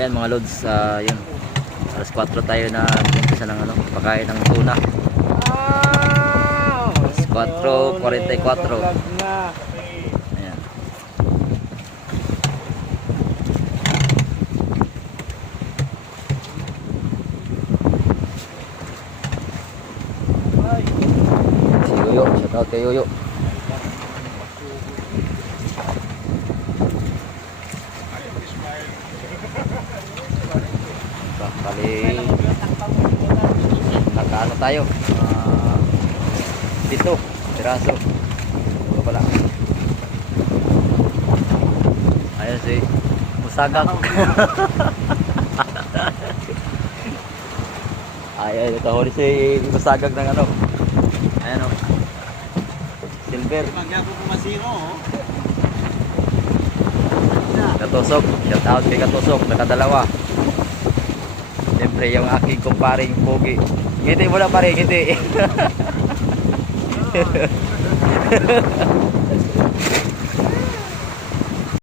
Ayan mga lods, yun. Alas 4 tayo na umpisa ng ano, pagkain ng tuna. Alas 4:44. Ayan. Si Yoyo, shout out kay Yoyo. Bali nakaano tayo, 7 piraso. Ito pala. Ayan si Musagak. Ayan, ito huli si Musagak ng ano. Ayan o, silver. Katusok, shout out kay Katusok, nakadalawa. Siyempre yung aking kumparing pogi. Ngiti mo na pare, ngiti.